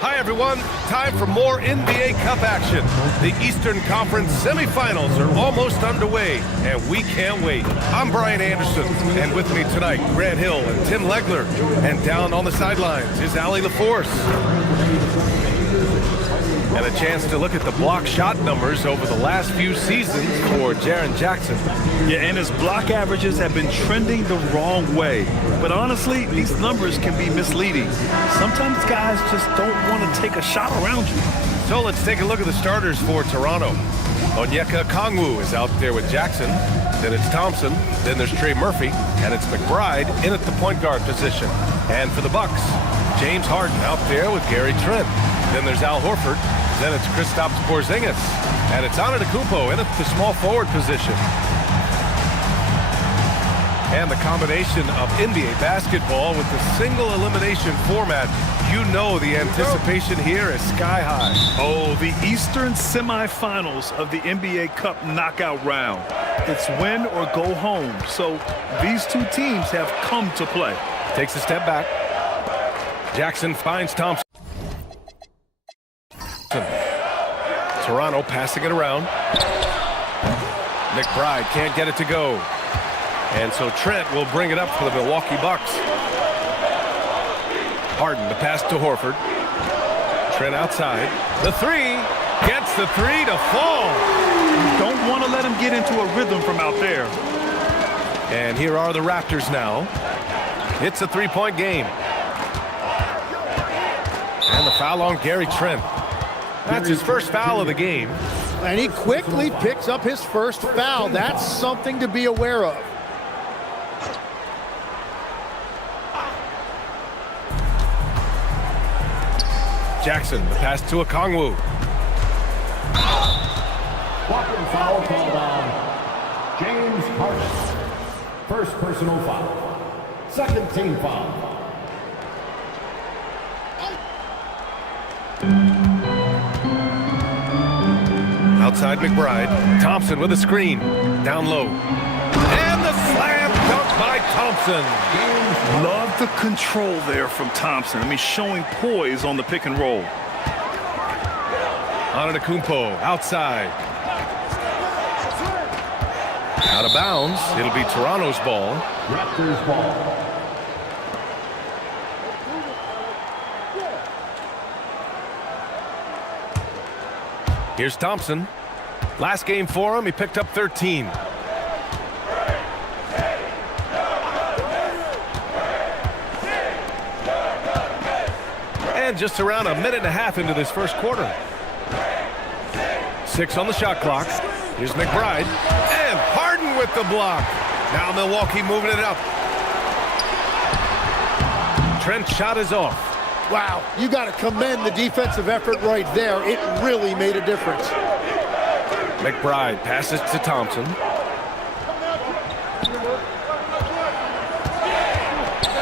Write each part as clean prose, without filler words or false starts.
Hi, everyone. Time for more NBA Cup action. The Eastern Conference semifinals are almost underway, and we can't wait. I'm Brian Anderson, and with me tonight, Grant Hill and Tim Legler. And down on the sidelines is Allie LaForce. And a chance to look at the block shot numbers over the last few seasons for Jaren Jackson. Yeah, and his block averages have been trending the wrong way. But honestly, these numbers can be misleading. Sometimes guys just don't want to take a shot around you. So let's take a look at the starters for Toronto. Onyeka Okongwu is out there with Jackson. Then it's Thompson. Then there's Trey Murphy. And it's McBride in at the point guard position. And for the Bucks, James Harden out there with Gary Trent. Then there's Al Horford. Then it's Kristaps Porzingis. And it's Antetokounmpo in at the small forward position. And the combination of NBA basketball with the single elimination format, you know the anticipation here is sky high. Oh, the Eastern semifinals of the NBA Cup knockout round. It's win or go home. So these two teams have come to play. Takes a step back. Jackson finds Thompson. Toronto passing it around. McBride can't get it to go. And so Trent will bring it up for the Milwaukee Bucks. Harden, the pass to Horford. Trent outside. The three. Gets the three to fall. You don't want to let him get into a rhythm from out there. And here are the Raptors now. It's a three-point game. And the foul on Gary Trent. That's his first foul of the game. And he quickly picks up his first foul. That's something to be aware of. Jackson, the pass to Okongwu. Walking foul called on James Harden. First personal foul. Second team foul. Outside McBride. Thompson with a screen. Down low. And the slam dunk by Thompson. Love the control there from Thompson. I mean, showing poise on the pick and roll. Antetokounmpo outside. Out of bounds. It'll be Toronto's ball. Raptors ball. Here's Thompson. Last game for him, he picked up 13. And just around a minute and a half into this first quarter. 6 on the shot clock. Here's McBride. And Harden with the block. Now Milwaukee moving it up. Trent's shot is off. Wow, you got to commend the defensive effort right there. It really made a difference. McBride passes to Thompson.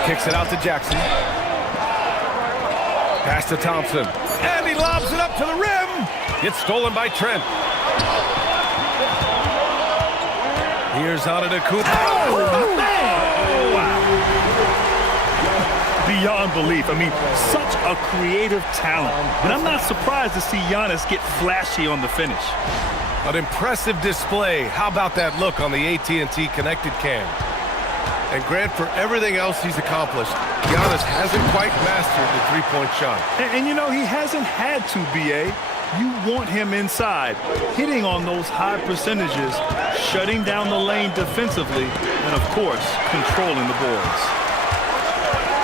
Kicks it out to Jackson. Pass to Thompson. And he lobs it up to the rim. It's stolen by Trent. Here's Antetokounmpo. Oh, man! Wow. Beyond belief. I mean, such a creative talent. And I'm not surprised to see Giannis get flashy on the finish. An impressive display. How about that look on the AT&T connected cam? And Grant, for everything else he's accomplished, Giannis hasn't quite mastered the three-point shot. And you know, he hasn't had to, B.A. You want him inside, hitting on those high percentages, shutting down the lane defensively, and, of course, controlling the boards.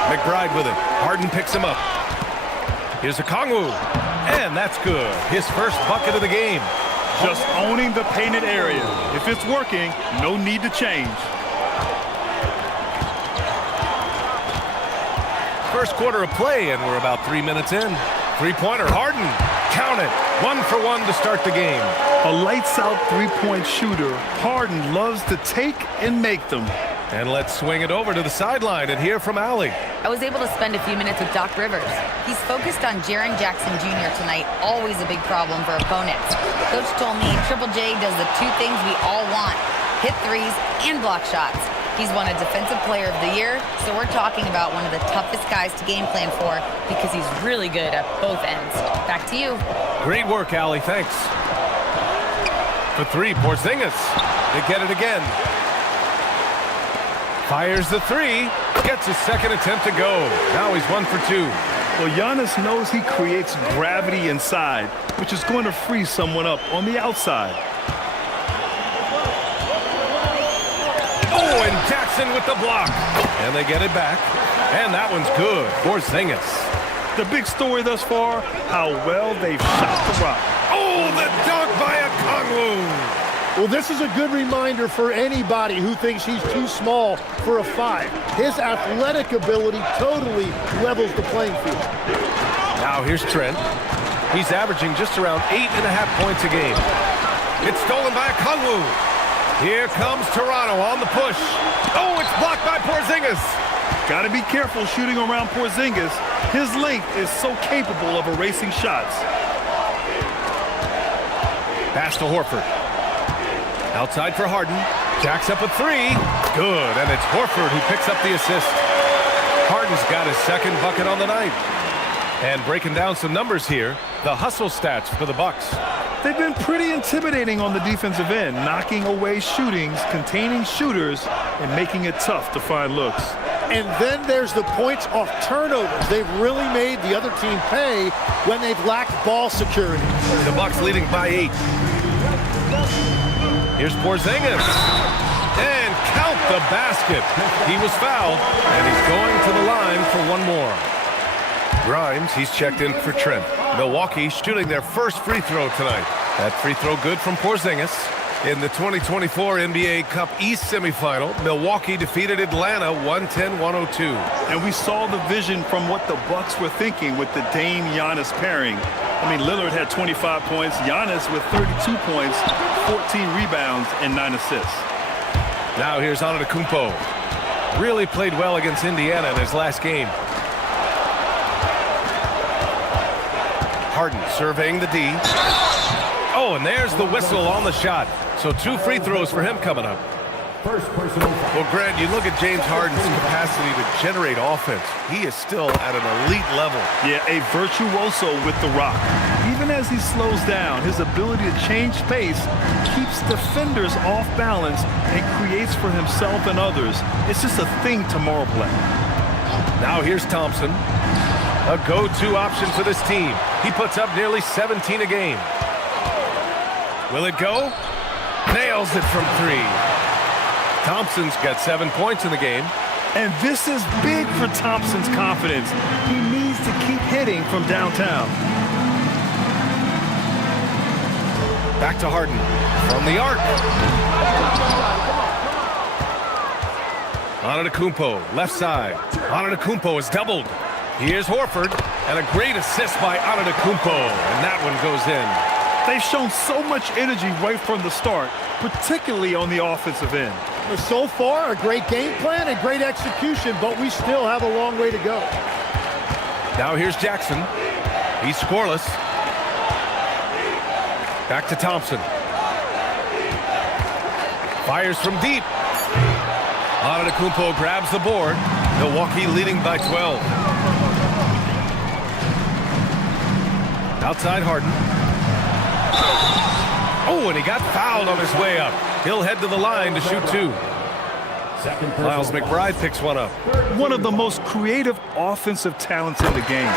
McBride with it. Harden picks him up. Here's Okongwu. And that's good. His first bucket of the game. Just owning the painted area. If it's working, no need to change. First quarter of play, and we're about 3 minutes in. Three-pointer, Harden. Count it. 1 for 1 to start the game. A lights-out three-point shooter. Harden loves to take and make them. And let's swing it over to the sideline and hear from Allie. I was able to spend a few minutes with Doc Rivers. He's focused on Jaren Jackson Jr. tonight, always a big problem for opponents. Coach told me Triple J does the two things we all want, hit threes and block shots. He's won a Defensive Player of the Year, so we're talking about one of the toughest guys to game plan for because he's really good at both ends. Back to you. Great work, Allie. Thanks. For three, Porzingis. They get it again. Fires the three. Gets his second attempt to go. Now he's 1 for 2. Well, Giannis knows he creates gravity inside, which is going to free someone up on the outside. Oh, and Jackson with the block. And they get it back. And that one's good. Porzingis. The big story thus far, how well they've shot the rock. Oh, the dunk by a Kongwu. Well, this is a good reminder for anybody who thinks he's too small for a 5. His athletic ability totally levels the playing field. Now here's Trent. He's averaging just around 8.5 points a game. It's stolen by a Kongwu. Here comes Toronto on the push. Oh, it's blocked by Porzingis. Got to be careful shooting around Porzingis. His length is so capable of erasing shots. Pass to Horford. Outside for Harden. Jacks up a 3. Good, and it's Horford who picks up the assist. Harden's got his second bucket on the night. And breaking down some numbers here, the hustle stats for the Bucks. They've been pretty intimidating on the defensive end, knocking away shootings, containing shooters, and making it tough to find looks. And then there's the points off turnovers. They've really made the other team pay when they've lacked ball security. The Bucks leading by 8. Here's Porzingis. And count the basket. He was fouled, and he's going to the line for one more. Grimes, he's checked in for Trent. Milwaukee shooting their first free throw tonight. That free throw good from Porzingis. In the 2024 NBA Cup East semifinal, Milwaukee defeated Atlanta 110-102. And we saw the vision from what the Bucks were thinking with the Dame-Giannis pairing. I mean, Lillard had 25 points, Giannis with 32 points, 14 rebounds, and 9 assists. Now here's Antetokounmpo. Really played well against Indiana in his last game. Harden surveying the D. Oh, and there's the whistle on the shot. So 2 free throws for him coming up. First personal foul. Well, Grant, you look at James Harden's capacity to generate offense. He is still at an elite level. Yeah, a virtuoso with the rock. Even as he slows down, his ability to change pace keeps defenders off balance and creates for himself and others. It's just a thing tomorrow play. Now here's Thompson. A go-to option for this team. He puts up nearly 17 a game. Will it go? Nails it from 3. Thompson's got 7 points in the game. And this is big for Thompson's confidence. He needs to keep hitting from downtown. Back to Harden from the arc. Antetokounmpo, left side. Antetokounmpo is doubled. Here's Horford, and a great assist by Antetokounmpo, and that one goes in. They've shown so much energy right from the start, particularly on the offensive end. So far, a great game plan and great execution, but we still have a long way to go. Now here's Jackson. He's scoreless. Back to Thompson. Fires from deep. Antetokounmpo grabs the board. Milwaukee leading by 12. Outside Harden. Oh, and he got fouled on his way up. He'll head to the line to shoot 2. Miles McBride picks one up. One of the most creative offensive talents in the game.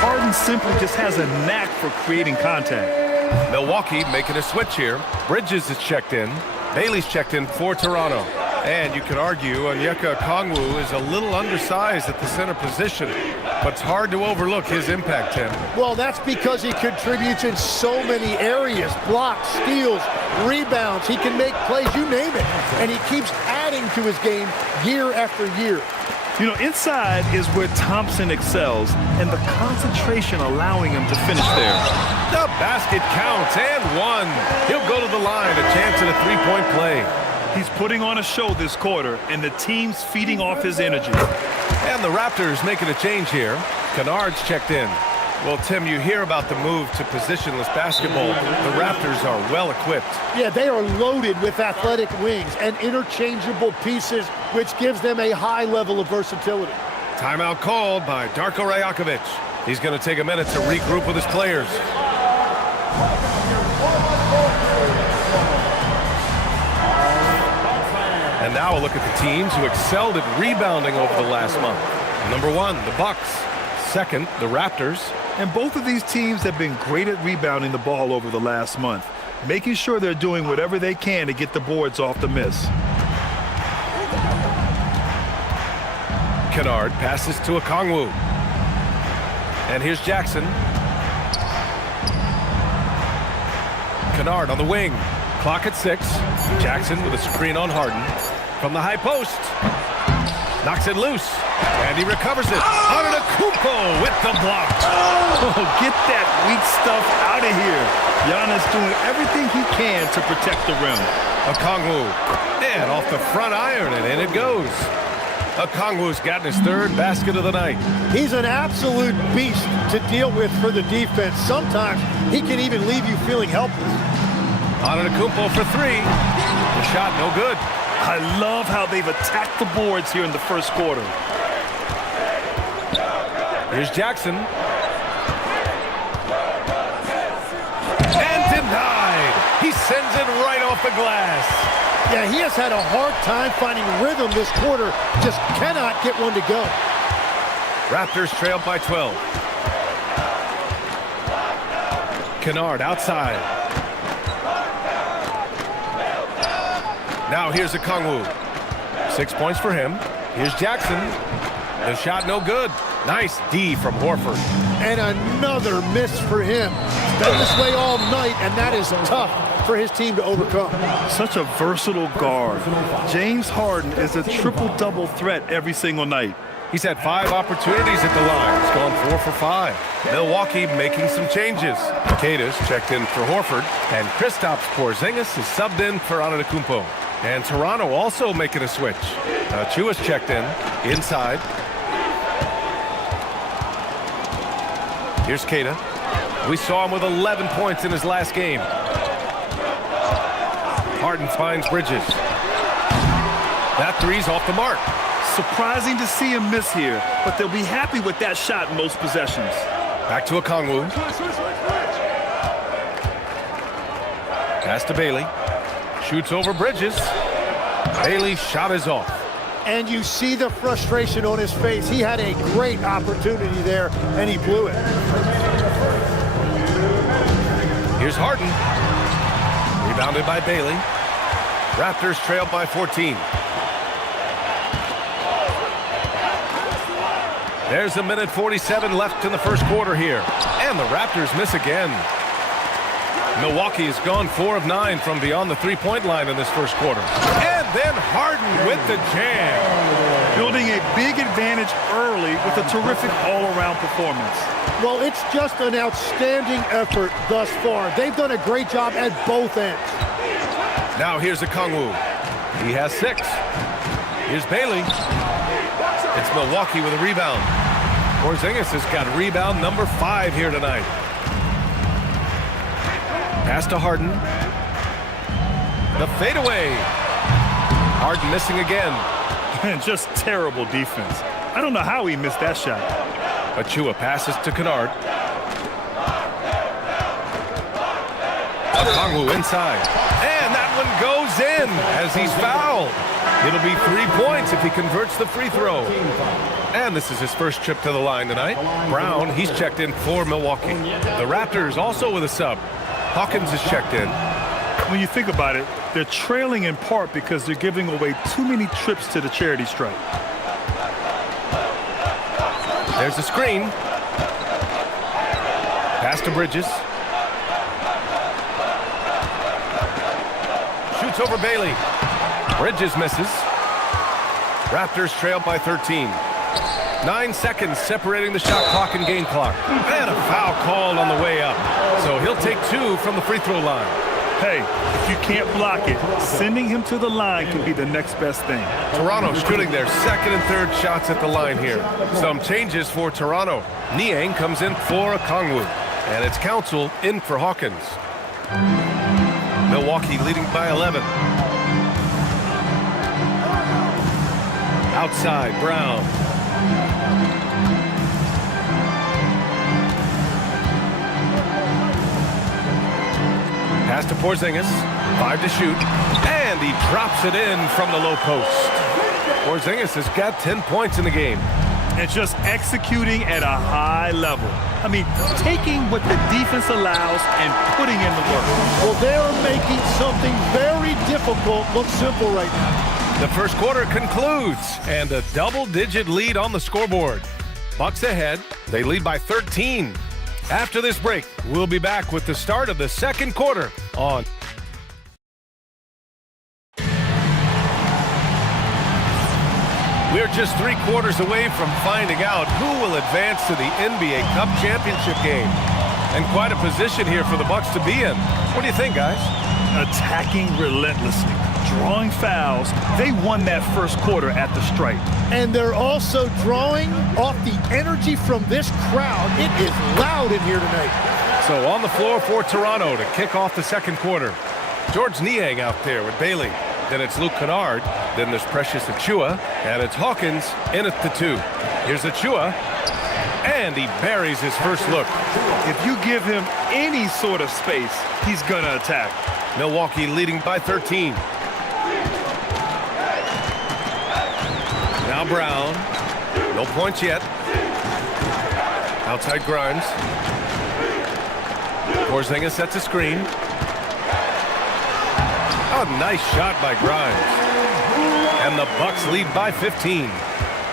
Harden simply just has a knack for creating contact. Milwaukee making a switch here. Bridges is checked in. Bailey's checked in for Toronto. And you could argue Onyeka Okongwu is a little undersized at the center position, but it's hard to overlook his impact, Tim. Well, that's because he contributes in so many areas. Blocks, steals, rebounds. He can make plays, you name it. And he keeps adding to his game year after year. You know, inside is where Thompson excels, and the concentration allowing him to finish there. The basket counts, and one. He'll go to the line, a chance at a three-point play. He's putting on a show this quarter, and the team's feeding off his energy. And the Raptors making a change here. Kennard's checked in. Well, Tim, you hear about the move to positionless basketball. The Raptors are well equipped. Yeah, they are loaded with athletic wings and interchangeable pieces, which gives them a high level of versatility. Timeout called by Darko Rajakovic. He's going to take a minute to regroup with his players. And now a look at the teams who excelled at rebounding over the last month. Number 1, the Bucks. Second, the Raptors. And both of these teams have been great at rebounding the ball over the last month, making sure they're doing whatever they can to get the boards off the miss. Kennard passes to Okongwu. And here's Jackson. Kennard on the wing. Clock at 6. Jackson with a screen on Harden. From the high post. Knocks it loose. And he recovers it. Antetokounmpo with the block. Oh, get that weak stuff out of here. Giannis doing everything he can to protect the rim. Okongwu. And off the front iron, and in it goes. Okongwu's gotten his 3rd basket of the night. He's an absolute beast to deal with for the defense. Sometimes he can even leave you feeling helpless. Antetokounmpo for 3. The shot no good. I love how they've attacked the boards here in the first quarter. Here's Jackson. And denied. He sends it right off the glass. Yeah, he has had a hard time finding rhythm this quarter. Just cannot get one to go. Raptors trail by 12. Kennard outside. Now here's Okongwu. 6 points for him. Here's Jackson. The shot no good. Nice D from Horford. And another miss for him. He's been this way all night, and that is tough for his team to overcome. Such a versatile guard. James Harden is a triple-double threat every single night. He's had 5 opportunities at the line. He's gone 4 for 5. Milwaukee making some changes. Kata's checked in for Horford, and Kristaps Porzingis is subbed in for Antetokounmpo. And Toronto also making a switch. Chua's checked in, inside. Here's Kata. We saw him with 11 points in his last game. Harden finds Bridges. That 3's off the mark. Surprising to see him miss here, but they'll be happy with that shot in most possessions. Back to Okongwu. Pass to Bailey. Shoots over Bridges. Bailey's shot is off. And you see the frustration on his face. He had a great opportunity there, and he blew it. Here's Harden. Rebounded by Bailey. Raptors trail by 14. There's 1:47 left in the first quarter here. And the Raptors miss again. Milwaukee has gone 4 of 9 from beyond the three-point line in this first quarter. And then Harden with the jam. Building a big advantage early with a terrific all-around performance. Well, it's just an outstanding effort thus far. They've done a great job at both ends. Now here's Okongwu. He has 6. Here's Bailey. It's Milwaukee with a rebound. Porzingis has got rebound number 5 here tonight. Pass to Harden. The fadeaway. Harden missing again. Just terrible defense. I don't know how he missed that shot. Achua passes to Kennard. Okongwu inside. And that one goes in as he's fouled. It'll be 3 points if he converts the free throw. And this is his first trip to the line tonight. Brown, he's checked in for Milwaukee. The Raptors also with a sub. Hawkins is checked in. When you think about it, they're trailing in part because they're giving away too many trips to the charity stripe. There's the screen. Pass to Bridges. Shoots over Bailey. Bridges misses. Raptors trail by 13. 9 seconds separating the shot clock and game clock. And a foul called on the way up. So he'll take 2 from the free throw line. Hey, if you can't block it, sending him to the line could be the next best thing. Toronto shooting their second and third shots at the line here. Some changes for Toronto. Niang comes in for Kongwu, and it's Council in for Hawkins. Milwaukee leading by 11. Outside, Brown. Pass to Porzingis, 5 to shoot, and he drops it in from the low post. Porzingis has got 10 points in the game. And just executing at a high level. I mean, taking what the defense allows and putting in the work. Well, they're making something very difficult look simple right now. The first quarter concludes, and a double-digit lead on the scoreboard. Bucks ahead. They lead by 13. After this break, we'll be back with the start of the second quarter on. We're just 3 quarters away from finding out who will advance to the NBA Cup Championship game. And quite a position here for the Bucks to be in. What do you think, guys? Attacking relentlessly, drawing fouls. They won that first quarter at the stripe. And they're also drawing off the energy from this crowd. It is loud in here tonight. So on the floor for Toronto to kick off the second quarter. George Niang out there with Bailey. Then it's Luke Kennard. Then there's Precious Achiuwa. And it's Hawkins in at the 2. Here's Achiuwa. And he buries his first look. If you give him any sort of space, he's going to attack. Milwaukee leading by 13. Now Brown. No points yet. Outside Grimes. Porzingis sets a screen. Oh, nice shot by Grimes. And the Bucks lead by 15.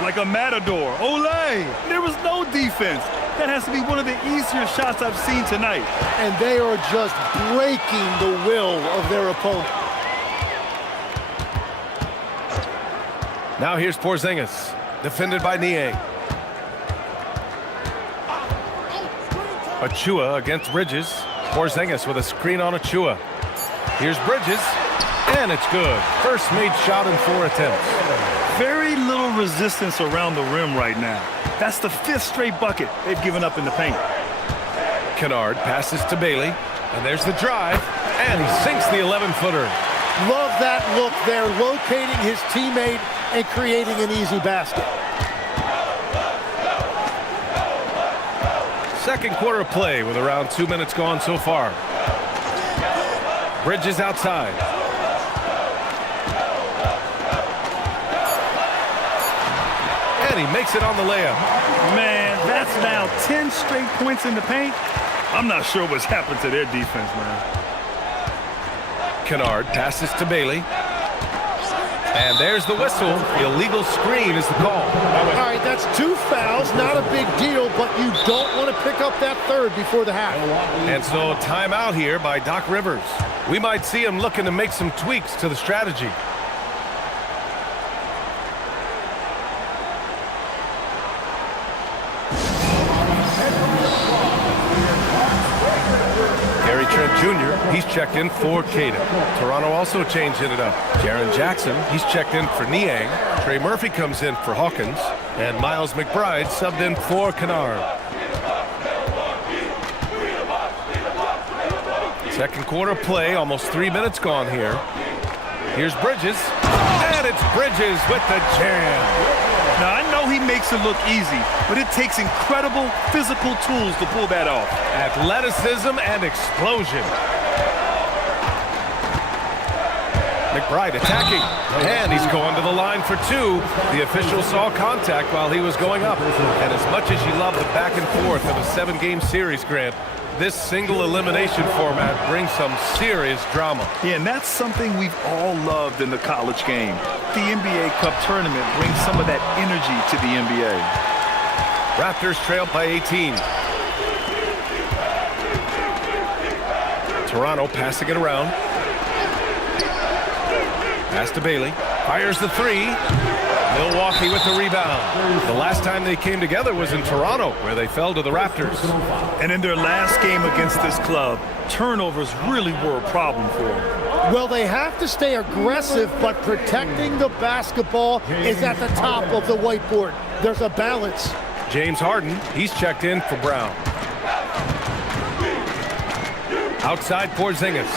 Like a matador. Olay! There was no defense. That has to be one of the easier shots I've seen tonight. And they are just breaking the will of their opponent. Now here's Porzingis, defended by Niang. Achiuwa against Bridges. Porzingis with a screen on Achiuwa. Here's Bridges, and it's good. First made shot in 4 attempts. Very little resistance around the rim right now. That's the 5th straight bucket they've given up in the paint. Kennard passes to Bailey, and there's the drive, and he sinks the 11-footer. Love that look there, locating his teammate and creating an easy basket. Second quarter play with around 2 minutes gone so far. Bridges outside. And he makes it on the layup. Man, that's now 10 straight points in the paint. I'm not sure what's happened to their defense, man. Kennard passes to Bailey. And there's the whistle. Illegal screen is the call. All right, that's 2 fouls, not a big deal, but you don't want to pick up that 3rd before the half. And so timeout here by Doc Rivers. We might see him looking to make some tweaks to the strategy. Jr., he's checked in for Caden. Toronto also changing it up. Jaren Jackson, he's checked in for Niang. Trey Murphy comes in for Hawkins. And Miles McBride subbed in for Kennard. Second quarter play, almost 3 minutes gone here. Here's Bridges. And it's Bridges with the jam. Now, I know he makes it look easy, but it takes incredible physical tools to pull that off. Athleticism and explosion. McBride attacking, and he's going to the line for 2. The official saw contact while he was going up. And as much as you love the back and forth of a 7-game series, Grant, this single elimination format brings some serious drama. Yeah, and that's something we've all loved in the college game. The NBA Cup tournament brings some of that energy to the NBA. Raptors trail by 18. Toronto passing it around. Pass to Bailey. Fires the 3. Milwaukee with the rebound. The last time they came together was in Toronto, where they fell to the Raptors. And in their last game against this club, turnovers really were a problem for them. Well, they have to stay aggressive, but protecting the basketball is at the top of the whiteboard. There's a balance. James Harden, he's checked in for Brown. Outside Porzingis.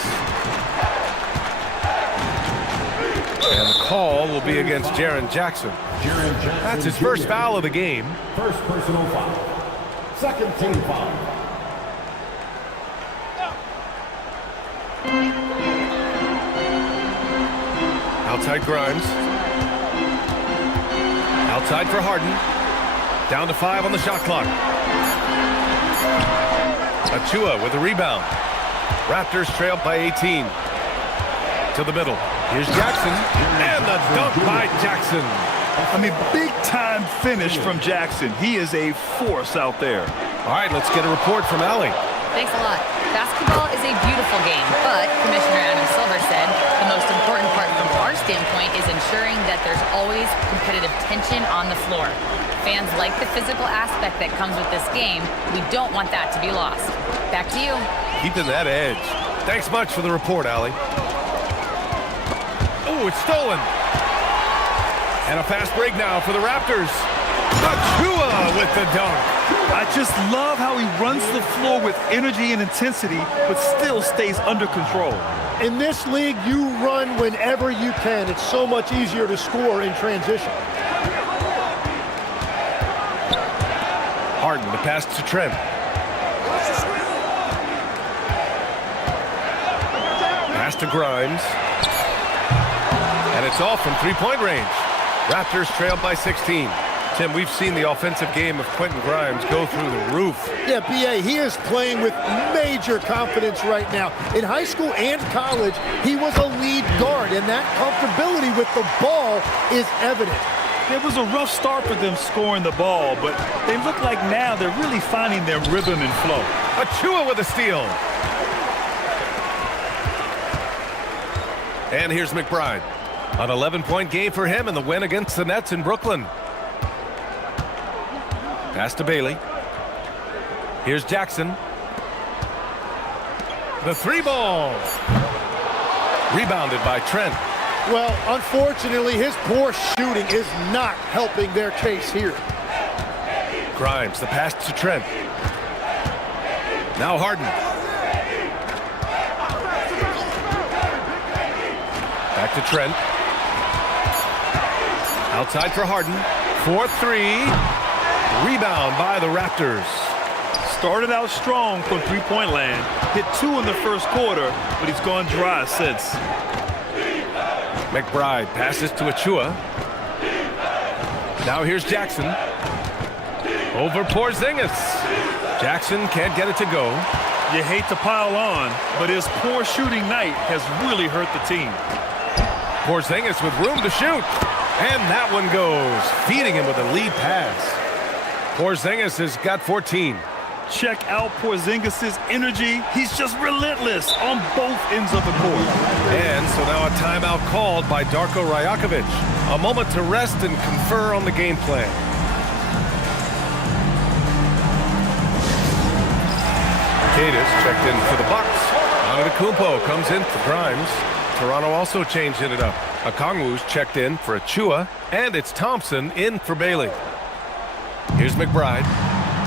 And the call will be against Jaren Jackson. That's his first foul of the game. First personal foul. Second team foul. Outside Grimes. Outside for Harden. Down to 5 on the shot clock. Achua with the rebound. Raptors trail by 18. To the middle. Here's Jackson. And the dunk by Jackson. I mean, big-time finish from Jackson. He is a force out there. All right, let's get a report from Allie. Thanks a lot. Basketball is a beautiful game, but Commissioner Adam Silver said the most important part from our standpoint is ensuring that there's always competitive tension on the floor. Fans like the physical aspect that comes with this game. We don't want that to be lost. Back to you. Keeping that edge. Thanks much for the report, Allie. Oh, it's stolen. And a fast break now for the Raptors. Achua with the dunk. I just love how he runs the floor with energy and intensity, but still stays under control. In this league, you run whenever you can. It's so much easier to score in transition. Harden, the pass to Trent. Pass to Grimes. And it's off from three-point range. Raptors trail by 16. Tim, we've seen the offensive game of Quentin Grimes go through the roof. Yeah, B.A., he is playing with major confidence right now. In high school and college, he was a lead guard, and that comfortability with the ball is evident. It was a rough start for them scoring the ball, but they look like now they're really finding their rhythm and flow. Achua with a steal. And here's McBride. An 11-point game for him in the win against the Nets in Brooklyn. Pass to Bailey. Here's Jackson. The three ball. Rebounded by Trent. Well, unfortunately, his poor shooting is not helping their case here. Grimes, the pass to Trent. Now Harden. Back to Trent. Outside for Harden. 4-3. Rebound by the Raptors. Started out strong from three-point land. Hit 2 in the first quarter, but he's gone dry since. McBride passes to Achua. Now here's Jackson. Over Porzingis. Jackson can't get it to go. You hate to pile on, but his poor shooting night has really hurt the team. Porzingis with room to shoot. And that one goes, feeding him with a lead pass. Porzingis has got 14. Check out Porzingis' energy. He's just relentless on both ends of the court. And so now a timeout called by Darko Rajakovic. A moment to rest and confer on the game plan. Cadiz checked in for the Bucks. Antetokounmpo comes in for Grimes. Toronto also changed it up. Okongwu's checked in for Achua, and it's Thompson in for Bailey. Here's McBride,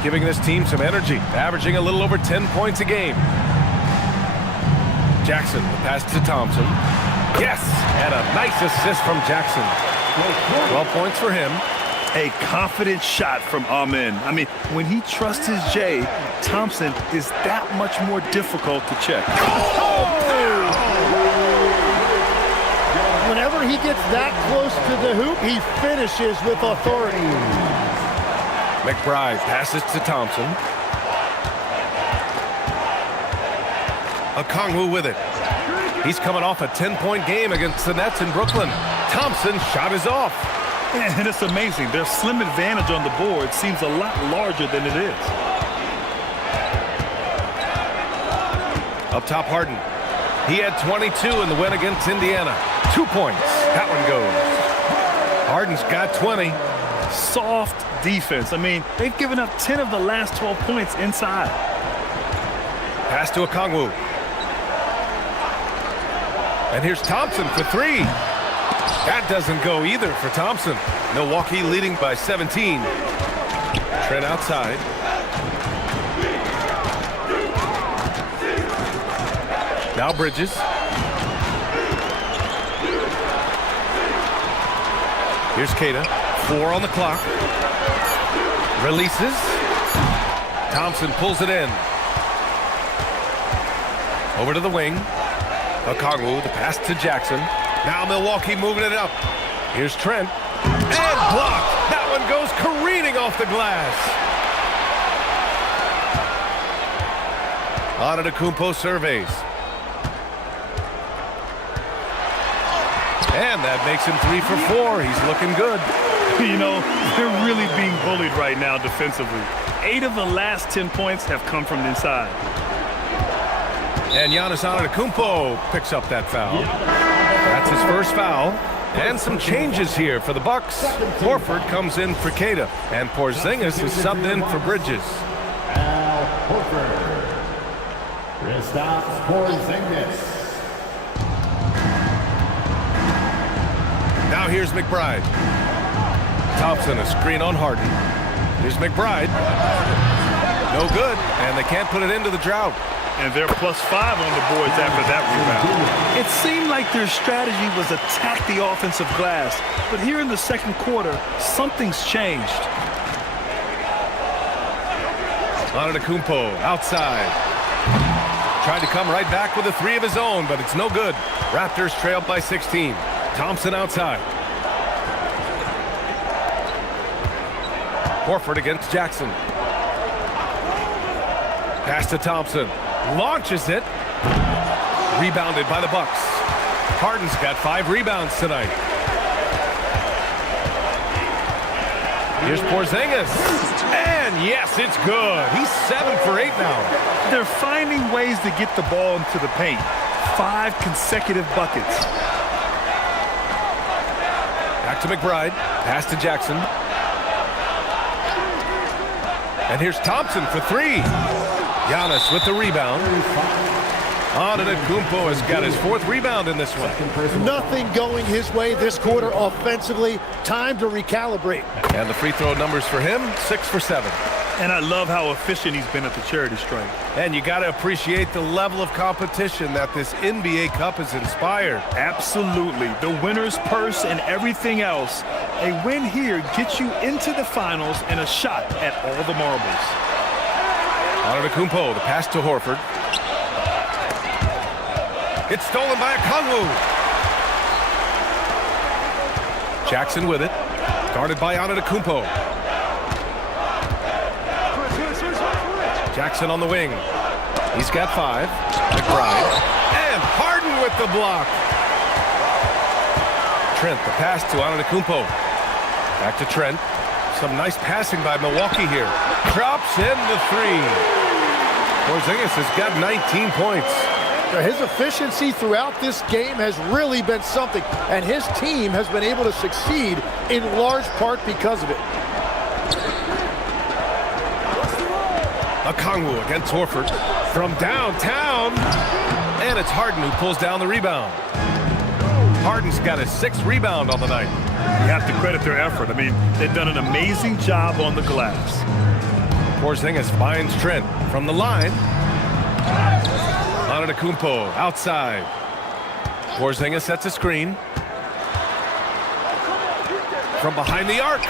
giving this team some energy, averaging a little over 10 points a game. Jackson, the pass to Thompson. Yes, and a nice assist from Jackson. 12 points for him. A confident shot from Amen. I mean, when he trusts his J, Thompson is that much more difficult to check. Whenever he gets that close to the hoop, he finishes with authority. McBride passes to Thompson. Okongwu with it. He's coming off a 10-point game against the Nets in Brooklyn. Thompson's shot is off. And it's amazing. Their slim advantage on the board seems a lot larger than it is. Up top, Harden. He had 22 in the win against Indiana. 2 points. That one goes. Harden's got 20. Soft defense. I mean, they've given up 10 of the last 12 points inside. Pass to Okongwu. And here's Thompson for three. That doesn't go either for Thompson. Milwaukee leading by 17. Trent outside. Now Bridges. Here's Keita. 4 on the clock. Releases. Thompson pulls it in. Over to the wing. Okongwu, the pass to Jackson. Now Milwaukee moving it up. Here's Trent. And blocked. That one goes careening off the glass. Antetokounmpo surveys. And that makes him 3 for 4. He's looking good. You know, they're really being bullied right now defensively. 8 of the last 10 points have come from inside. And Giannis Antetokounmpo picks up that foul. That's his first foul. And some changes here for the Bucks. Horford comes in for Keita. And Porzingis is subbed in for Bridges. Al Horford. Kristaps Porzingis. Now here's McBride. Thompson, a screen on Harden. Here's McBride. No good. And they can't put it into the drought. And they're +5 on the boards after that rebound. It seemed like their strategy was attack the offensive glass. But here in the second quarter, something's changed. Antetokounmpo outside. Tried to come right back with a 3 of his own, but it's no good. Raptors trailed by 16. Thompson outside. Horford against Jackson. Pass to Thompson. Launches it. Rebounded by the Bucks. Harden's got 5 rebounds tonight. Here's Porzingis. And yes, it's good. He's 7 for 8 now. They're finding ways to get the ball into the paint. 5 consecutive buckets. Back to McBride. Pass to Jackson. And here's Thompson for 3. Giannis with the rebound. Antetokounmpo has got his 4th rebound in this one. Nothing going his way this quarter offensively. Time to recalibrate. And the free throw numbers for him, 6 for 7. And I love how efficient he's been at the charity stripe. And you got to appreciate the level of competition that this NBA Cup has inspired. Absolutely. The winner's purse and everything else. A win here gets you into the finals and a shot at all the marbles. Antetokounmpo, the pass to Horford. It's stolen by Okongwu. Jackson with it. Guarded by Antetokounmpo. Jackson on the wing. He's got 5. McBride. And Harden with the block. Trent, the pass to Antetokounmpo. Back to Trent. Some nice passing by Milwaukee here. Drops in the 3. Porzingis has got 19 points. His efficiency throughout this game has really been something, and his team has been able to succeed in large part because of it. Okongwu against Horford from downtown. And it's Harden who pulls down the rebound. Harden's got his 6th rebound on the night. You have to credit their effort. I mean, they've done an amazing job on the glass. Porzingis finds Trent from the line. Antetokounmpo outside. Porzingis sets a screen. From behind the arc.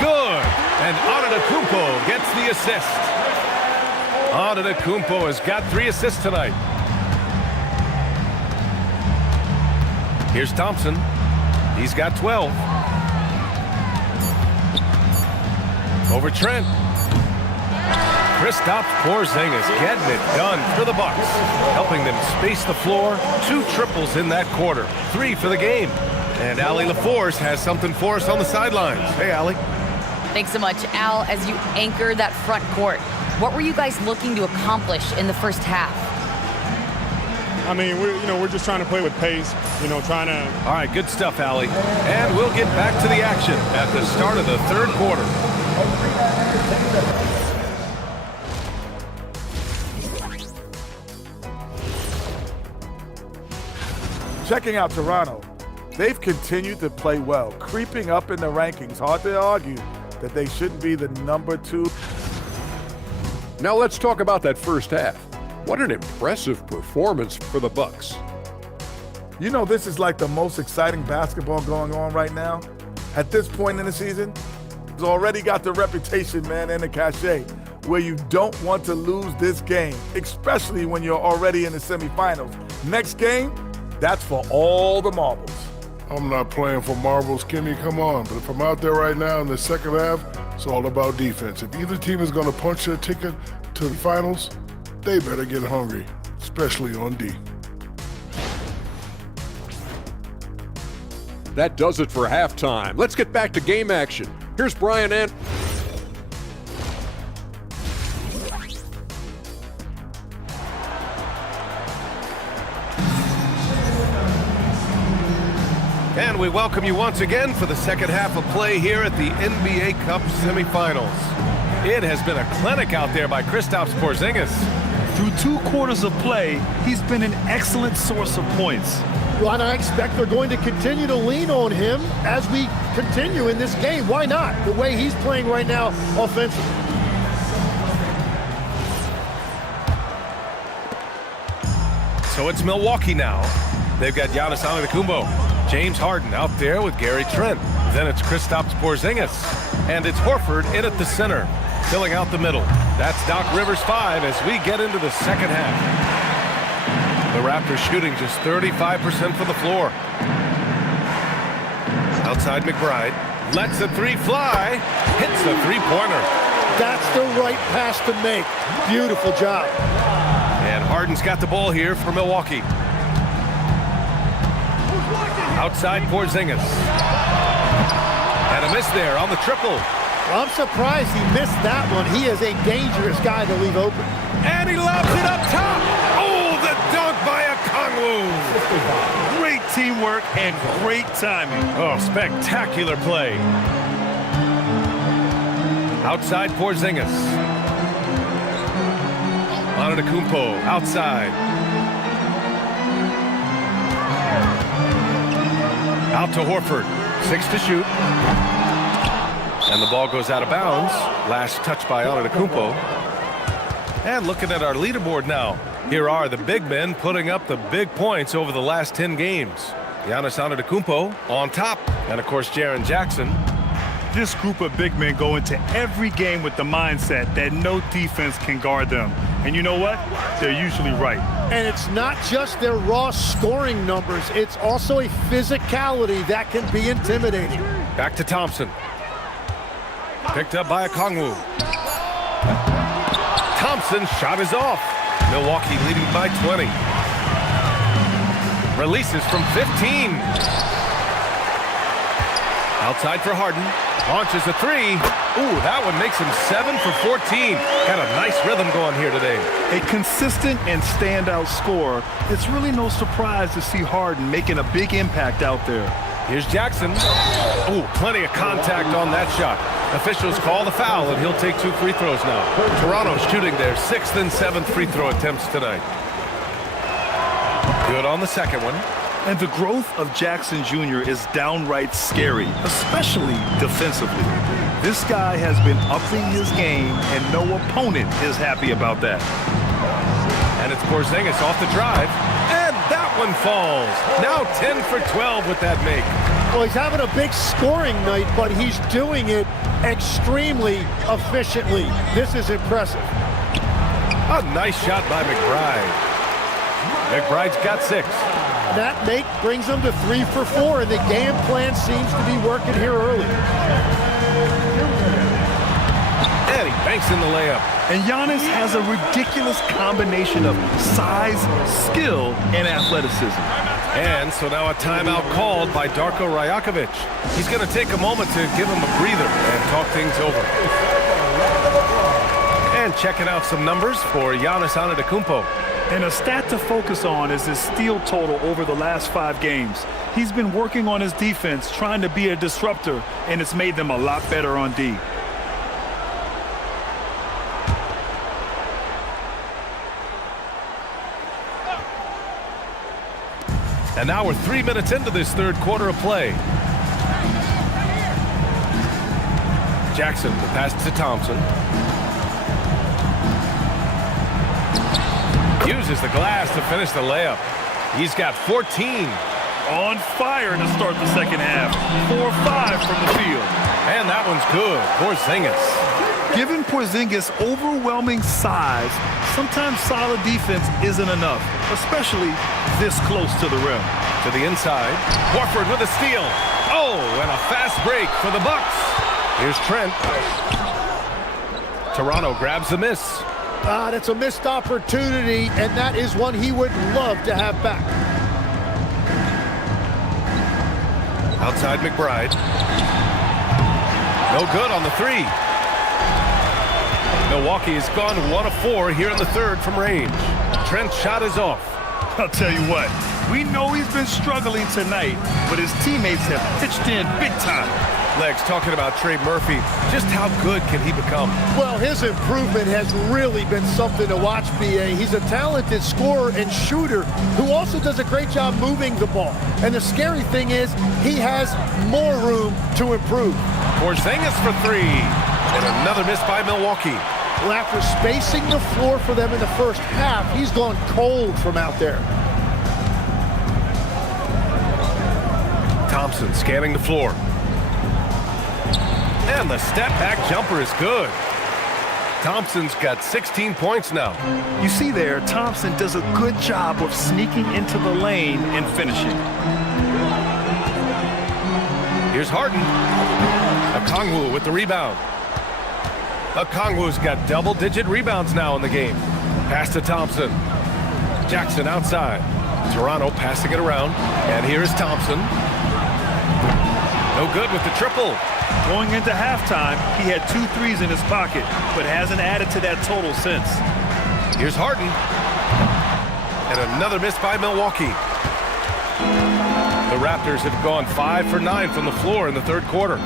Good. And Antetokounmpo gets the assist. Antetokounmpo has got 3 assists tonight. Here's Thompson. He's got 12. Over Trent. Kristaps Porzingis getting it done for the Bucks, helping them space the floor. 2 triples in that quarter, 3 for the game. And Allie LaForce has something for us on the sidelines. Hey, Allie. Thanks so much, Al. As you anchor that front court, what were you guys looking to accomplish in the first half? I mean, we're just trying to play with pace, trying to. All right, good stuff, Allie. And we'll get back to the action at the start of the third quarter. Checking out Toronto, they've continued to play well, creeping up in the rankings. Hard to argue that they shouldn't be the number 2. Now let's talk about that first half. What an impressive performance for the Bucks. You know, this is like the most exciting basketball going on right now. At this point in the season, it's already got the reputation, man, and the cachet where you don't want to lose this game, especially when you're already in the semifinals. Next game, that's for all the marbles. I'm not playing for marbles, Kenny, come on. But if I'm out there right now in the second half, it's all about defense. If either team is going to punch their ticket to the finals, they better get hungry, especially on D. That does it for halftime. Let's get back to game action. Here's Brian and... And we welcome you once again for the second half of play here at the NBA Cup semifinals. It has been a clinic out there by Kristaps Porzingis. Through 2 quarters of play, he's been an excellent source of points. Well, and I expect they're going to continue to lean on him as we continue in this game. Why not? The way he's playing right now offensively. So it's Milwaukee now. They've got Giannis Antetokounmpo. James Harden out there with Gary Trent. Then it's Kristaps Porzingis. And it's Horford in at the center, filling out the middle. That's Doc Rivers 5 as we get into the second half. The Raptors shooting just 35% from the floor. Outside McBride. Lets the 3 fly. Hits the 3-pointer. That's the right pass to make. Beautiful job. And Harden's got the ball here for Milwaukee. Outside Porzingis. And a miss there on the triple. Well, I'm surprised he missed that one. He is a dangerous guy to leave open. And he lobs it up top. Oh, the dunk by Okongwu. Great teamwork and great timing. Oh, spectacular play. Outside Porzingis. Antetokounmpo outside. Out to Horford. 6 to shoot. And the ball goes out of bounds. Last touch by Antetokounmpo. And looking at our leaderboard now. Here are the big men putting up the big points over the last 10 games. Giannis Antetokounmpo on top. And, of course, Jaren Jackson. This group of big men go into every game with the mindset that no defense can guard them. And you know what? They're usually right. And it's not just their raw scoring numbers. It's also a physicality that can be intimidating. Back to Thompson. Picked up by Okongwu. Thompson's shot is off. Milwaukee leading by 20. Releases from 15. Outside for Harden. Launches a 3. Ooh, that one makes him 7 for 14. Got a nice rhythm going here today. A consistent and standout scorer. It's really no surprise to see Harden making a big impact out there. Here's Jackson. Ooh, plenty of contact on that shot. Officials call the foul, and he'll take 2 free throws now. Toronto shooting their 6th and 7th free throw attempts tonight. Good on the second one. And the growth of Jackson Jr. is downright scary, especially defensively. This guy has been upping his game, and no opponent is happy about that. And it's Porzingis off the drive, and that one falls. Now 10 for 12 with that make. Well, he's having a big scoring night, but he's doing it extremely efficiently. This is impressive. A nice shot by McBride. McBride's got 6. That make brings them to 3 for 4, and the game plan seems to be working here early. And he banks in the layup. And Giannis has a ridiculous combination of size, skill, and athleticism. And so now a timeout called by Darko Rajakovic. He's going to take a moment to give him a breather and talk things over. And checking out some numbers for Giannis Antetokounmpo. And a stat to focus on is his steal total over the last 5 games. He's been working on his defense, trying to be a disruptor, and it's made them a lot better on D. And now we're 3 minutes into this third quarter of play. Jackson, the pass to Thompson. Uses the glass to finish the layup. He's got 14. On fire to start the second half. 4-5 from the field. And that one's good. Porzingis. Given Porzingis' overwhelming size, sometimes solid defense isn't enough, especially this close to the rim. To the inside. Horford with a steal. Oh, and a fast break for the Bucks. Here's Trent. Toronto grabs the miss. That's a missed opportunity, and that is one he would love to have back. Outside McBride. No good on the 3. Milwaukee has gone 1 of 4 here in the third from range. Trent's shot is off. I'll tell you what, we know he's been struggling tonight, but his teammates have pitched in big time. Legs talking about Trey Murphy. Just how good can he become? Well, his improvement has really been something to watch, B.A. He's a talented scorer and shooter who also does a great job moving the ball. And the scary thing is he has more room to improve. Porzingis for 3. And another miss by Milwaukee. Well, after spacing the floor for them in the first half, he's gone cold from out there. Thompson scanning the floor. And the step-back jumper is good. Thompson's got 16 points now. You see there, Thompson does a good job of sneaking into the lane and finishing. Here's Harden. Okongwu with the rebound. Okongwu's got double-digit rebounds now in the game. Pass to Thompson. Jackson outside. Toronto passing it around. And here's Thompson. No good with the triple. Going into halftime, he had 2 threes in his pocket, but hasn't added to that total since. Here's Harden. And another miss by Milwaukee. The Raptors have gone 5 for 9 from the floor in the third quarter.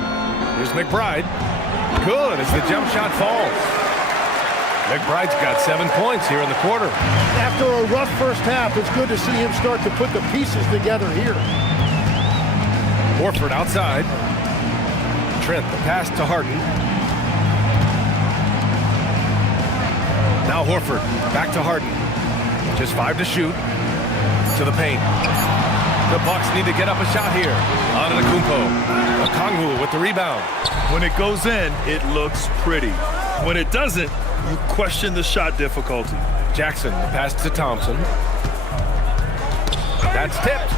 Here's McBride. Good as the jump shot falls. McBride's got 7 points here in the quarter. After a rough first half, it's good to see him start to put the pieces together here. Horford outside. Trent, the pass to Harden. Now Horford, back to Harden. Just 5 to shoot. To the paint. The Bucks need to get up a shot here. Antetokounmpo. Okongwu with the rebound. When it goes in, it looks pretty. When it doesn't, you question the shot difficulty. Jackson, the pass to Thompson. That's tipped.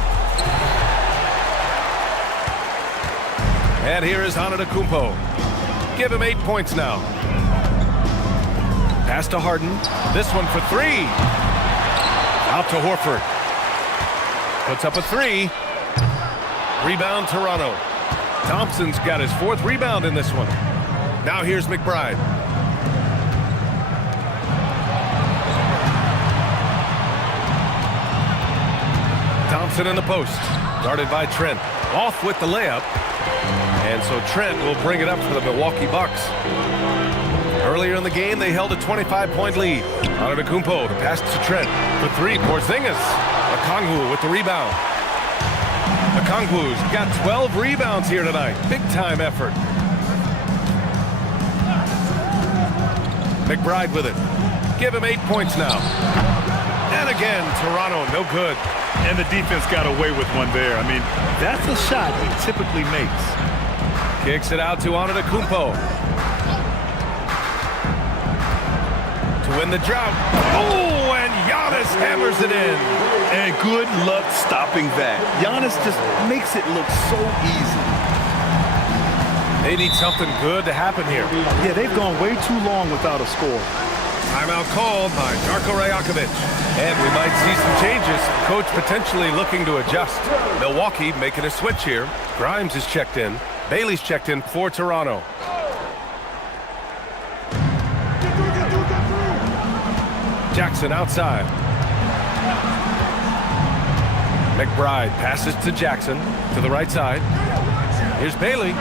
And here is Antetokounmpo. Give him 8 points now. Pass to Harden. This one for 3. Out to Horford. Puts up a 3. Rebound Toronto. Thompson's got his 4th rebound in this one. Now here's McBride. Thompson in the post. Guarded by Trent. Off with the layup. And so Trent will bring it up for the Milwaukee Bucks. Earlier in the game, they held a 25-point lead. Antetokounmpo, the pass to Trent. For 3, Porzingis. Okongwu with the rebound. Okongwu's got 12 rebounds here tonight. Big-time effort. McBride with it. Give him 8 points now. And again, Toronto, no good. And the defense got away with one there. I mean, that's a shot he typically makes. Kicks it out to Antetokounmpo. To win the drought. Oh, and Giannis hammers it in. And good luck stopping that. Giannis just makes it look so easy. They need something good to happen here. Yeah, they've gone way too long without a score. Timeout called by Darko Rajakovic. And we might see some changes. Coach potentially looking to adjust. Milwaukee making a switch here. Grimes is checked in. Bailey's checked in for Toronto. Jackson outside. McBride passes to Jackson to the right side. Here's Bailey.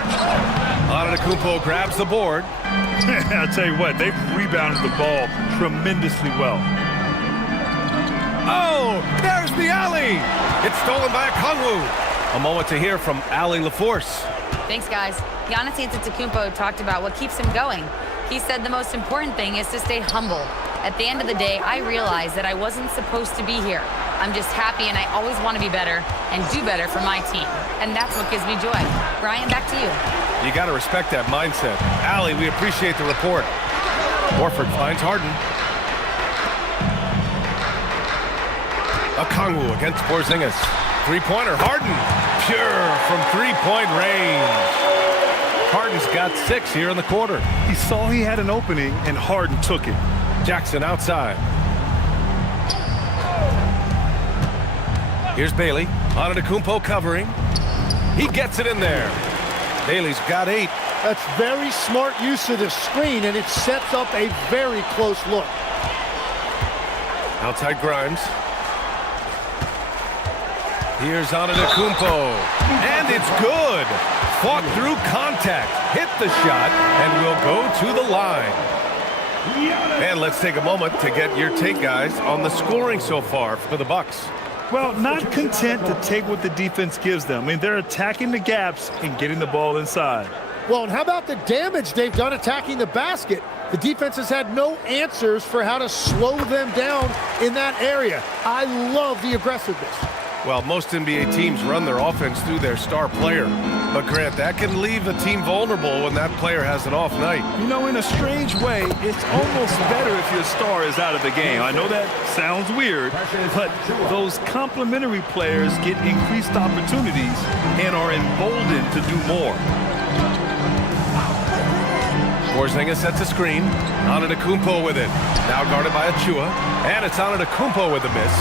Antetokounmpo grabs the board. I'll tell you what, they've rebounded the ball tremendously well. Oh, there's the alley. It's stolen by Okongwu. A moment to hear from Allie LaForce. Thanks, guys. Giannis Antetokounmpo talked about what keeps him going. He said the most important thing is to stay humble. At the end of the day, I realized that I wasn't supposed to be here. I'm just happy, and I always want to be better and do better for my team. And that's what gives me joy. Brian, back to you. You got to respect that mindset. Allie, we appreciate the report. Horford finds Harden. Okongwu against Porzingis. Three-pointer, Harden. Pure from three-point range. Harden's got 6 here in the quarter. He saw he had an opening, and Harden took it. Jackson outside. Here's Bailey. Antetokounmpo covering. He gets it in there. Bailey's got 8. That's very smart use of the screen, and it sets up a very close look. Outside Grimes. Here's Antetokounmpo. And it's good. Fought through contact. Hit the shot and will go to the line. And let's take a moment to get your take, guys, on the scoring so far for the Bucks. Well, not content to take what the defense gives them. I mean, they're attacking the gaps and getting the ball inside. Well, and how about the damage they've done attacking the basket? The defense has had no answers for how to slow them down in that area. I love the aggressiveness. Well, most NBA teams run their offense through their star player. But, Grant, that can leave the team vulnerable when that player has an off night. You know, in a strange way, it's almost better if your star is out of the game. I know that sounds weird, but those complementary players get increased opportunities and are emboldened to do more. Porzingis sets a screen. Antetokounmpo with it. Now guarded by Achua. And it's Antetokounmpo with a miss.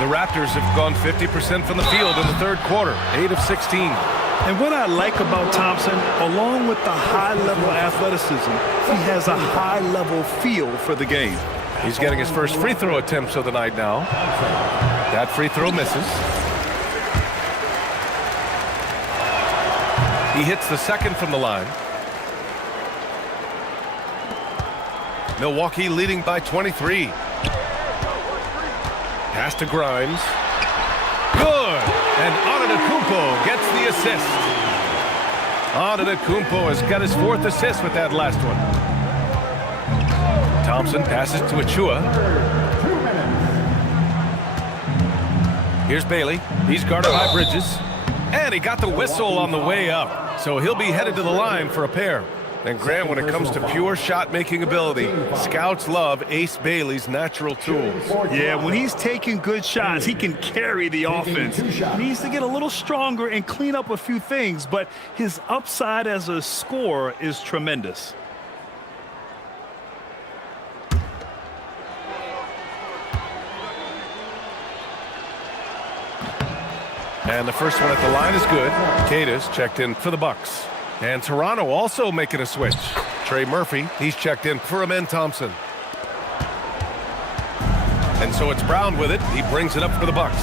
The Raptors have gone 50% from the field in the third quarter, 8 of 16. And what I like about Thompson, along with the high-level athleticism, he has a high-level feel for the game. He's getting his first free throw attempts of the night now. That free throw misses. He hits the second from the line. Milwaukee leading by 23. Pass to Grimes. Good! And Antetokounmpo gets the assist. Antetokounmpo has got his 4th assist with that last one. Thompson passes to Achua. Here's Bailey. He's guarded by Bridges. And he got the whistle on the way up. So he'll be headed to the line for a pair. And Grant, when it comes to pure shot-making ability, scouts love Ace Bailey's natural tools. Yeah, when he's taking good shots, he can carry the offense. He needs to get a little stronger and clean up a few things, but his upside as a scorer is tremendous. And the first one at the line is good. Cada's checked in for the Bucks. And Toronto also making a switch. Trey Murphy, he's checked in for Amen Thompson. And so it's Brown with it. He brings it up for the Bucks.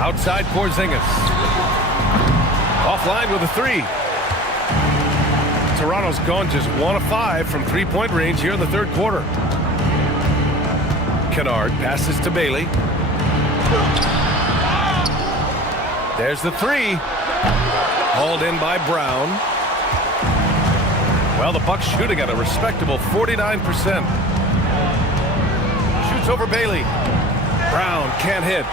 Outside Porzingis. Offline with a 3. Toronto's gone just 1 of 5 from three-point range here in the third quarter. Kennard passes to Bailey. There's the 3. Hauled in by Brown. Well, the Bucks shooting at a respectable 49%. Shoots over Bailey. Brown can't hit.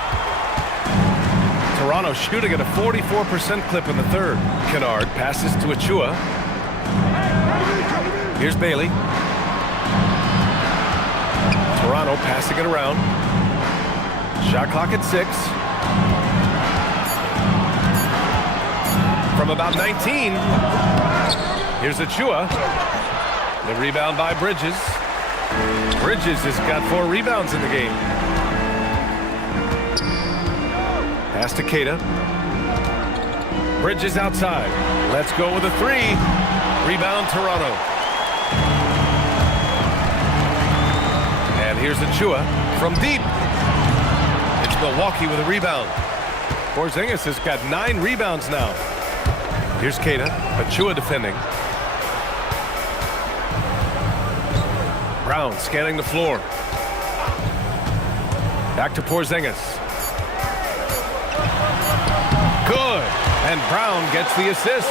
Toronto shooting at a 44% clip in the third. Kennard passes to Achua. Here's Bailey. Toronto passing it around. Shot clock at 6. From about 19. Here's Achua. The rebound by Bridges. Bridges has got 4 rebounds in the game. Pass to Queta. Bridges outside. Let's go with a 3. Rebound Toronto. here's Achua from deep. It's Milwaukee with a rebound. Porzingis has got 9 rebounds now. Here's Keita. Achua defending. Brown scanning the floor. Back to Porzingis. Good. And Brown gets the assist.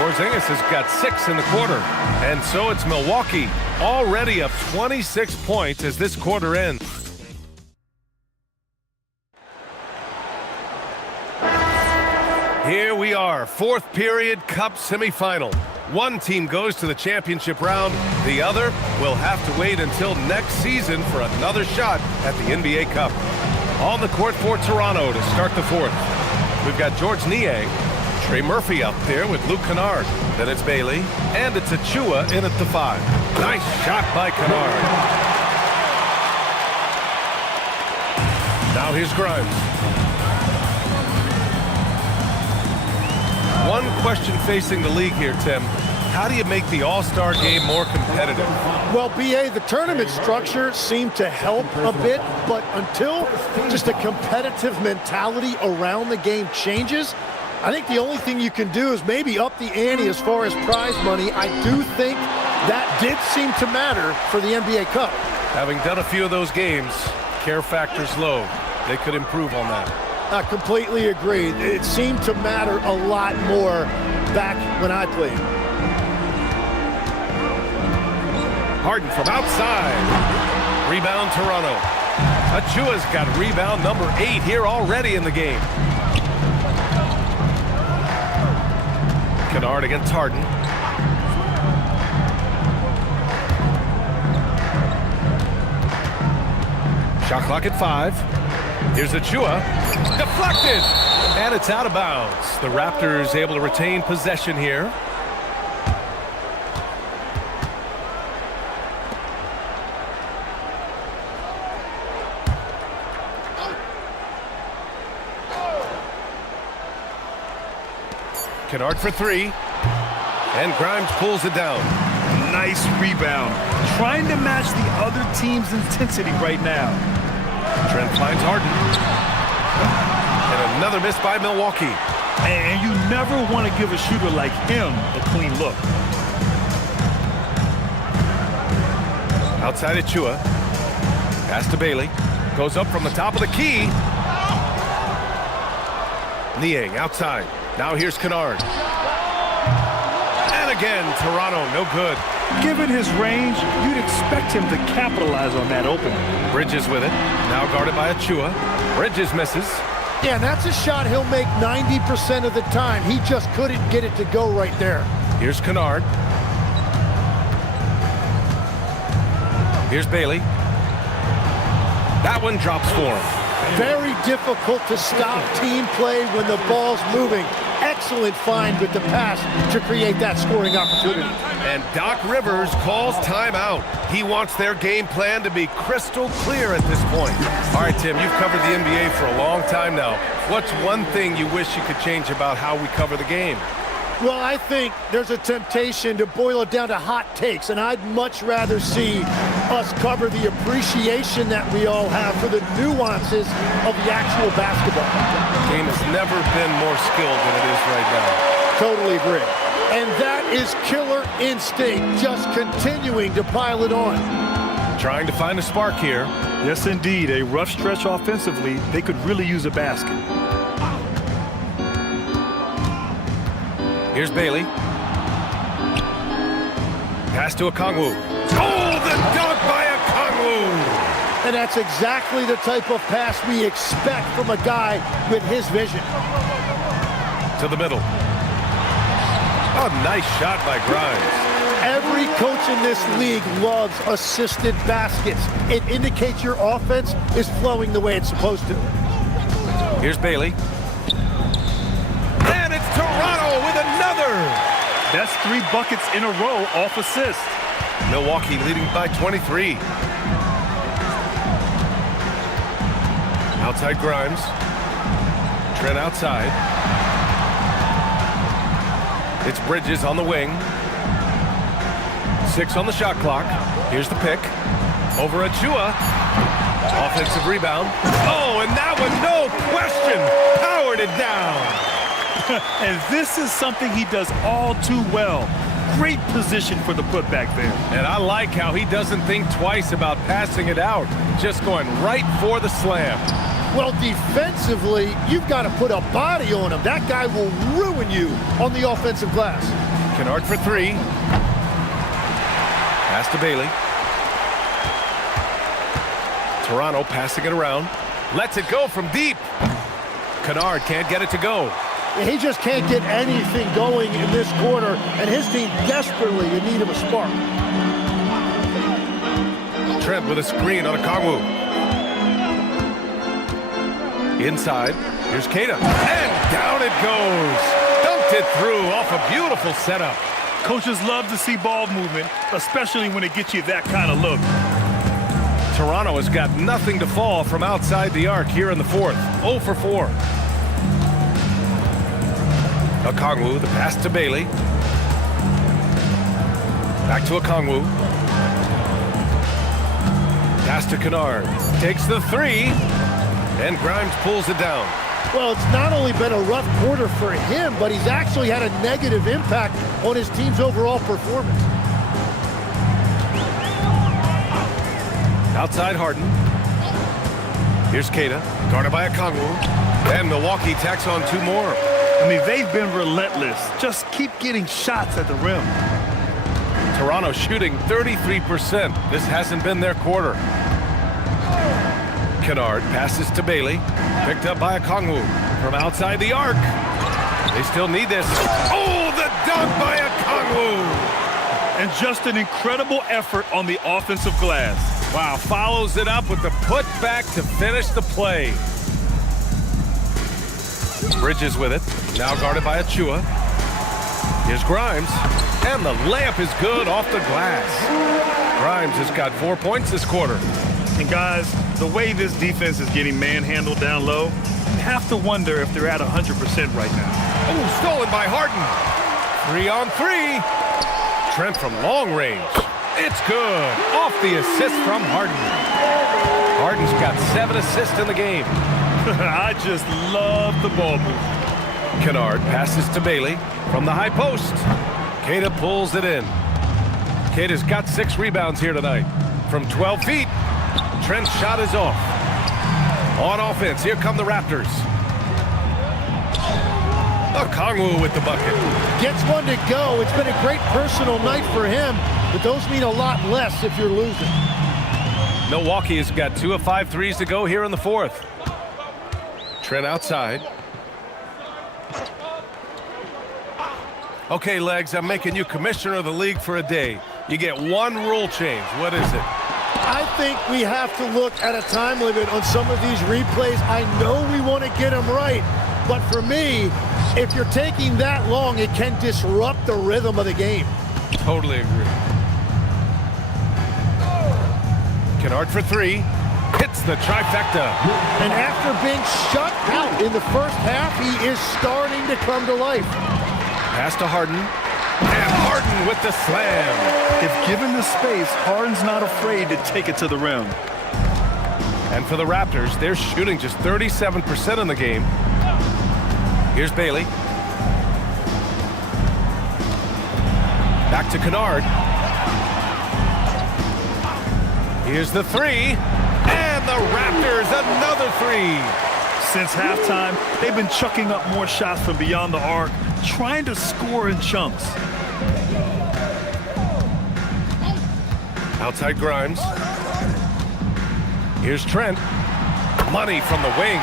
Porzingis has got 6 in the quarter. And so it's Milwaukee already up 26 points as this quarter ends. Here we are, 4th period Cup semifinal. One team goes to the championship round. The other will have to wait until next season for another shot at the NBA Cup. On the court for Toronto to start the 4th. We've got George Niang, Trey Murphy up there with Luke Kennard. Then it's Bailey, and it's Achua in at the 5. Nice shot by Kennard. Now here's Grimes. One question facing the league here, Tim. How do you make the All-Star game more competitive? Well, BA, the tournament structure seemed to help a bit, but until just a competitive mentality around the game changes, I think the only thing you can do is maybe up the ante as far as prize money. I do think that did seem to matter for the NBA Cup. Having done a few of those games, care factor's low. They could improve on that. I completely agree. It seemed to matter a lot more back when I played. Harden from outside. Rebound Toronto. Achua's got rebound number 8 here already in the game. Kennard against Harden. Shot clock at 5. Here's Achua. Deflected! And it's out of bounds. The Raptors able to retain possession here. Kennard for 3. And Grimes pulls it down. Nice rebound. Trying to match the other team's intensity right now. Trent finds Harden. And another miss by Milwaukee. And you never want to give a shooter like him a clean look. Outside Achua. Pass to Bailey. Goes up from the top of the key. Niang outside. Now here's Kennard. And again, Toronto, no good. Given his range, you'd expect him to capitalize on that opening. Bridges with it. Now guarded by Achua. Bridges misses. Yeah, and that's a shot he'll make 90% of the time. He just couldn't get it to go right there. Here's Kennard. Here's Bailey. That one drops for him. Very difficult to stop team play when the ball's moving. Excellent find with the pass to create that scoring opportunity. And Doc Rivers calls timeout. He wants their game plan to be crystal clear at this point. All right, Tim, you've covered the NBA for a long time now. What's one thing you wish you could change about how we cover the game? Well, I think there's a temptation to boil it down to hot takes, and I'd much rather see us cover the appreciation that we all have for the nuances of the actual basketball. The game has never been more skilled than it is right now. Totally agree. And that is killer instinct, just continuing to pile it on. Trying to find a spark here. Yes, indeed. A rough stretch offensively. They could really use a basket. Here's Bailey. Pass to Okongwu. Oh, the dunk by Okongwu! And that's exactly the type of pass we expect from a guy with his vision. To the middle. Oh, nice shot by Grimes. Every coach in this league loves assisted baskets. It indicates your offense is flowing the way it's supposed to. Here's Bailey. And it's Toronto with another. That's 3 buckets in a row off assist. Milwaukee leading by 23. Outside Grimes. Trent outside. It's Bridges on the wing. 6 on the shot clock. Here's the pick. Over Achua. Offensive rebound. Oh, and that one, no question, powered it down. And this is something he does all too well. Great position for the putback there. And I like how he doesn't think twice about passing it out, just going right for the slam. Well, defensively, you've got to put a body on him. That guy will ruin you on the offensive glass. Kennard for three. Pass to Bailey. Toronto passing it around. Lets it go from deep. Kennard can't get it to go. He just can't get anything going in this quarter, and his team desperately in need of a spark. Trent with a screen on a Kongwu. Inside, here's Keita. And down it goes. Dunked it through off a beautiful setup. Coaches love to see ball movement, especially when it gets you that kind of look. Toronto has got nothing to fall from outside the arc here in the fourth. 0 for 4. Okongwu, the pass to Bailey. Back to Okongwu. Pass to Kennard. Takes the three. And Grimes pulls it down. Well, it's not only been a rough quarter for him, but he's actually had a negative impact on his team's overall performance. Outside Harden. Here's Keita, guarded by Okongwu. And Milwaukee tacks on 2 more. I mean, they've been relentless. Just keep getting shots at the rim. Toronto shooting 33%. This hasn't been their quarter. Kennard passes to Bailey. Picked up by Okongwu from outside the arc. They still need this. Oh, the dunk by Okongwu! And just an incredible effort on the offensive glass. Wow, follows it up with the putback to finish the play. Bridges with it. Now guarded by Achua. Here's Grimes. And the layup is good off the glass. Grimes has got 4 points this quarter. And guys, the way this defense is getting manhandled down low, you have to wonder if they're at 100% right now. Oh, stolen by Harden. 3 on 3. Trent from long range. It's good. Off the assist from Harden. Harden's got 7 assists in the game. I just love the ball move. Kennard passes to Bailey from the high post. Keita pulls it in. Keita's got 6 rebounds here tonight. From 12 feet, Trent's shot is off. On offense, here come the Raptors. Okongwu with the bucket. Gets one to go. It's been a great personal night for him, but those mean a lot less if you're losing. Milwaukee has got 2 of 5 threes to go here in the fourth. Trent outside. Okay, Legs, I'm making you commissioner of the league for a day. You get 1 rule change. What is it? I think we have to look at a time limit on some of these replays. I know we want to get them right, but for me, if you're taking that long, it can disrupt the rhythm of the game. Totally agree. Kennard for 3. Hits the trifecta. And after being shut out in the first half, he is starting to come to life. Pass to Harden. And Harden with the slam. If given the space, Harden's not afraid to take it to the rim. And for the Raptors, they're shooting just 37% in the game. Here's Bailey. Back to Kennard. Here's the 3. And the Raptors, another 3. Since halftime, they've been chucking up more shots from beyond the arc, trying to score in chunks. Outside Grimes. Here's Trent. Money from the wing.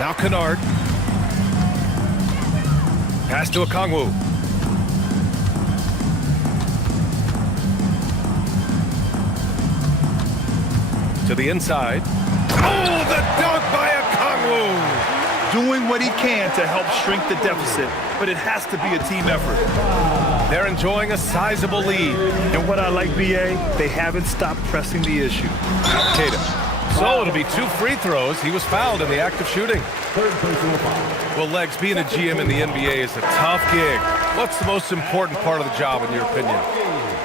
Now Kennard. Pass to Okongwu. To the inside. Oh, the dunk by Okongwu! Doing what he can to help shrink the deficit, but it has to be a team effort. They're enjoying a sizable lead. And what I like, BA, they haven't stopped pressing the issue. Keita. So it'll be 2 free throws. He was fouled in the act of shooting. Third personal foul. Well, Legs, being a GM in the NBA is a tough gig. What's the most important part of the job, in your opinion?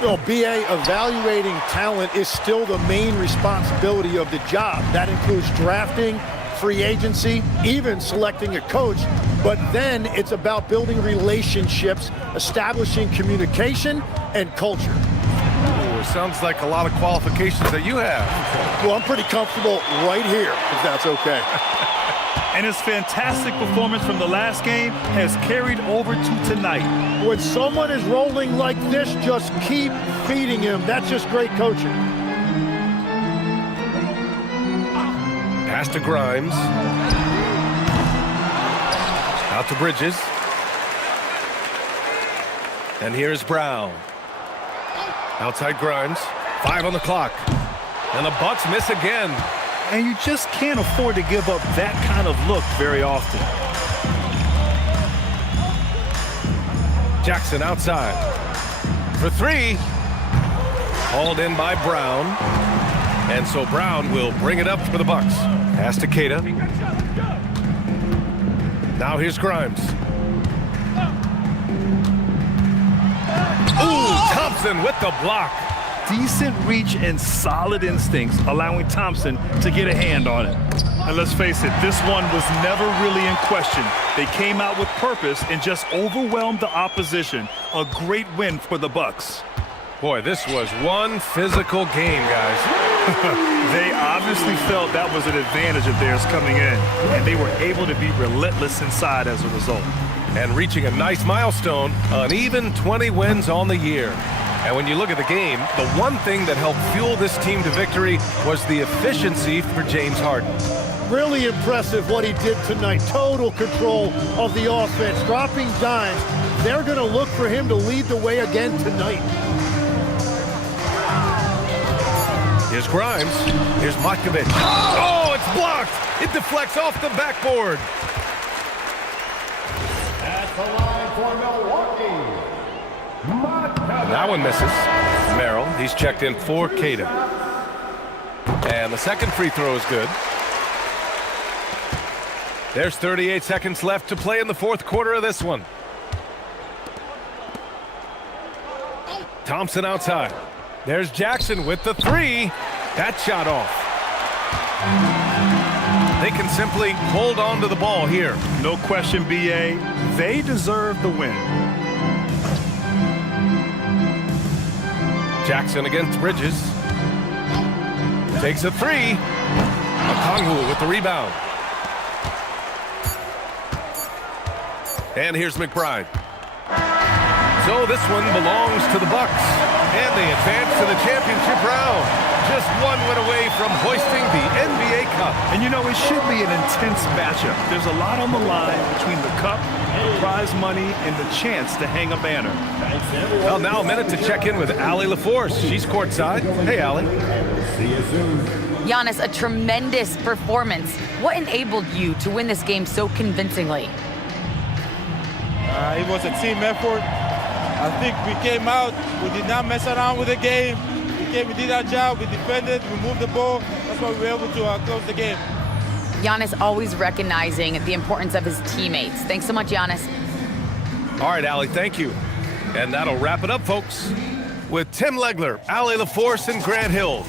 You know, BA, evaluating talent is still the main responsibility of the job. That includes drafting, free agency, even selecting a coach. But then it's about building relationships, establishing communication and culture. Ooh, sounds like a lot of qualifications that you have. Well, I'm pretty comfortable right here, if that's okay. And his fantastic performance from the last game has carried over to tonight. When someone is rolling like this, just keep feeding him. That's just great coaching. Pass to Grimes. Out to Bridges. And here's Brown. Outside Grimes. 5 on the clock. And the Bucks miss again. And you just can't afford to give up that kind of look very often. Jackson outside. For 3. Hauled in by Brown. And so Brown will bring it up for the Bucks. Pass to Keita. Now here's Grimes. Ooh, Thompson with the block. Decent reach and solid instincts, allowing Thompson to get a hand on it. And let's face it, this one was never really in question. They came out with purpose and just overwhelmed the opposition. A great win for the Bucks. Boy, this was one physical game, guys. They obviously felt that was an advantage of theirs coming in, and they were able to be relentless inside as a result. And reaching a nice milestone, an even 20 wins on the year. And when you look at the game, the one thing that helped fuel this team to victory was the efficiency for James Harden. Really impressive what he did tonight. Total control of the offense, dropping dimes. They're going to look for him to lead the way again tonight. Here's Grimes. Here's Matkovic. Oh, it's blocked. It deflects off the backboard. At the line for Milwaukee, That one misses. Merrill, he's checked in for Keita. And the second free throw is good. There's 38 seconds left to play in the fourth quarter of this one. Thompson outside. There's Jackson with the 3. That shot off. They can simply hold on to the ball here. No question, BA. They deserve the win. Jackson against Bridges. Takes a 3. Okongwu with the rebound. And here's McBride. So this one belongs to the Bucks. And they advance to the championship round. Just one win away from hoisting the NBA Cup. And you know, it should be an intense matchup. There's a lot on the line between the cup, the prize money, and the chance to hang a banner. Well, now a minute to check in with Allie LaForce. She's courtside. Hey, Allie. see you soon. Giannis, a tremendous performance. What enabled you to win this game so convincingly? It was a team effort. I think we came out, we did not mess around with the game. We did our job, we defended, we moved the ball. That's why we were able to close the game. Giannis always recognizing the importance of his teammates. Thanks so much, Giannis. All right, Allie, thank you. And that'll wrap it up, folks. With Tim Legler, Allie LaForce, and Grant Hill,